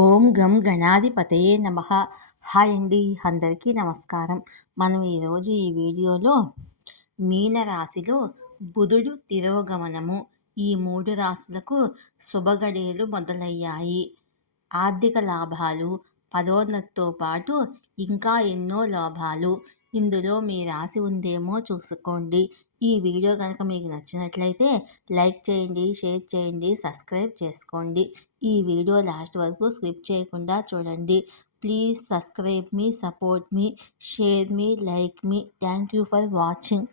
ఓం గం గణాధిపతయే నమ. హాయ్ అండి అందరికీ నమస్కారం. మనం ఈరోజు ఈ వీడియోలో మీనరాశిలో బుధుడు తిరోగమనము. ఈ మూడు రాశులకు శుభగడియలు మొదలయ్యాయి. ఆర్థిక లాభాలు పదోన్నతితో పాటు ఇంకా ఎన్నో లాభాలు. ఇందులో మీ రాసి ఉందేమో చూసుకోండి. ఈ వీడియో కనుక మీకు నచ్చినట్లయితే లైక్ చేయండి షేర్ చేయండి సబ్స్క్రైబ్ చేసుకోండి. ఈ వీడియో లాస్ట్ వరకు స్కిప్ చేయకుండా చూడండి. ప్లీజ్ సబ్స్క్రైబ్ మీ సపోర్ట్ మీ షేర్ మీ like me. Thank you for watching.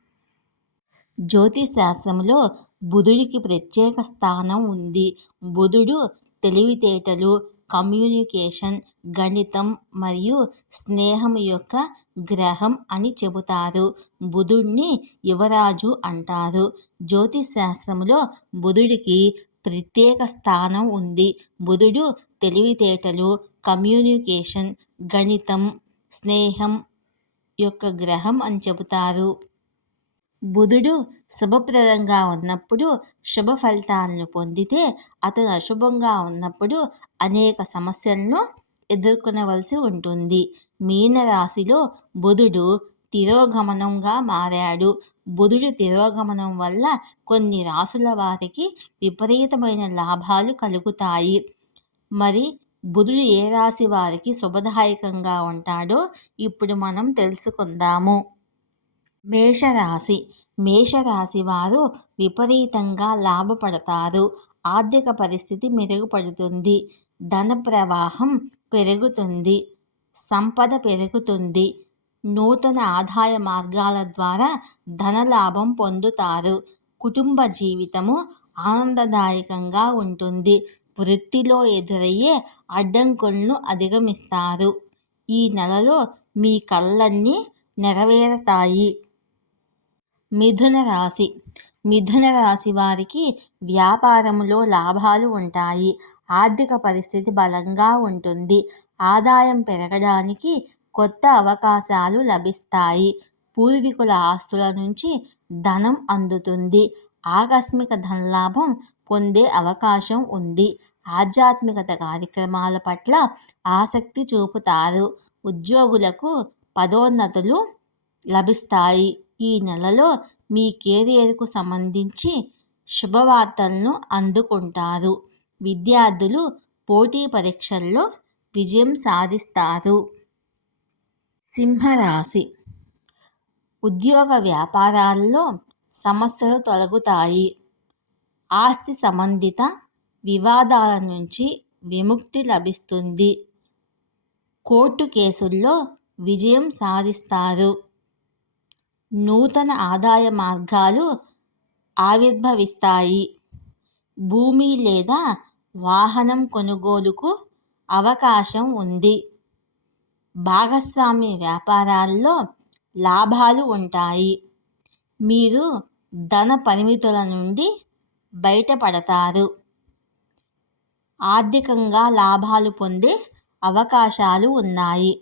జ్యోతిష్ శాస్త్రంలో బుధుడికి ప్రత్యేక స్థానం ఉంది. బుధుడు తెలివితేటలు కమ్యూనికేషన్ గణితం మరియు స్నేహం యొక్క గ్రహం అని చెబుతారు. బుధుడిని యువరాజు అంటారు. జ్యోతిష్ శాస్త్రంలో బుధుడికి ప్రత్యేక స్థానం ఉంది. బుధుడు తెలివితేటలు కమ్యూనికేషన్ గణితం స్నేహం యొక్క గ్రహం అని చెబుతారు. బుధుడు శుభప్రదంగా ఉన్నప్పుడు శుభ ఫలితాలను పొందితే అతను అశుభంగా ఉన్నప్పుడు అనేక సమస్యలను ఎదుర్కొనవలసి ఉంటుంది. మీనరాశిలో బుధుడు తిరోగమనంగా మారాడు. బుధుడి తిరోగమనం వల్ల కొన్ని రాసుల వారికి విపరీతమైన లాభాలు కలుగుతాయి. మరి బుధుడు ఏ రాశి వారికి శుభదాయకంగా ఉంటాడో ఇప్పుడు మనం తెలుసుకుందాము. మేషరాశి. మేషరాశి వారు విపరీతంగా లాభపడతారు. ఆర్థిక పరిస్థితి మెరుగుపడుతుంది. ధన ప్రవాహం పెరుగుతుంది. సంపద పెరుగుతుంది. నూతన ఆదాయ మార్గాల ద్వారా ధనలాభం పొందుతారు. కుటుంబ జీవితము ఆనందదాయకంగా ఉంటుంది. వృత్తిలో ఎదురయ్యే అడ్డంకులను అధిగమిస్తారు. ఈ నెలలో మీ కళ్ళన్నీ నెరవేరతాయి. మిథున రాశి. మిథున రాశి వారికి వ్యాపారంలో లాభాలు ఉంటాయి. ఆర్థిక పరిస్థితి బలంగా ఉంటుంది. ఆదాయం పెరగడానికి కొత్త అవకాశాలు లభిస్తాయి. పూర్వీకుల ఆస్తుల నుంచి ధనం అందుతుంది. ఆకస్మిక ధనలాభం పొందే అవకాశం ఉంది. ఆధ్యాత్మికత కార్యక్రమాల పట్ల ఆసక్తి చూపుతారు. ఉద్యోగులకు పదోన్నతులు లభిస్తాయి. ఈ నెలలో మీ కెరియర్కు సంబంధించి శుభవార్తలను అందుకుంటారు. విద్యార్థులు పోటీ పరీక్షల్లో విజయం సాధిస్తారు. సింహరాశి. ఉద్యోగ వ్యాపారాల్లో సమస్యలు తొలగుతాయి. ఆస్తి సంబంధిత వివాదాల నుంచి విముక్తి లభిస్తుంది. కోర్టు కేసుల్లో విజయం సాధిస్తారు. నూతన ఆదాయ మార్గాలు ఆవిర్భవిస్తాయి. భూమి లేదా వాహనం కొనుగోలుకు అవకాశం ఉంది. భాగస్వామ్య వ్యాపారాల్లో లాభాలు ఉంటాయి. మీరు ధన పరిమితుల నుండి బయటపడతారు. ఆర్థికంగా లాభాలు పొందే అవకాశాలు ఉన్నాయి.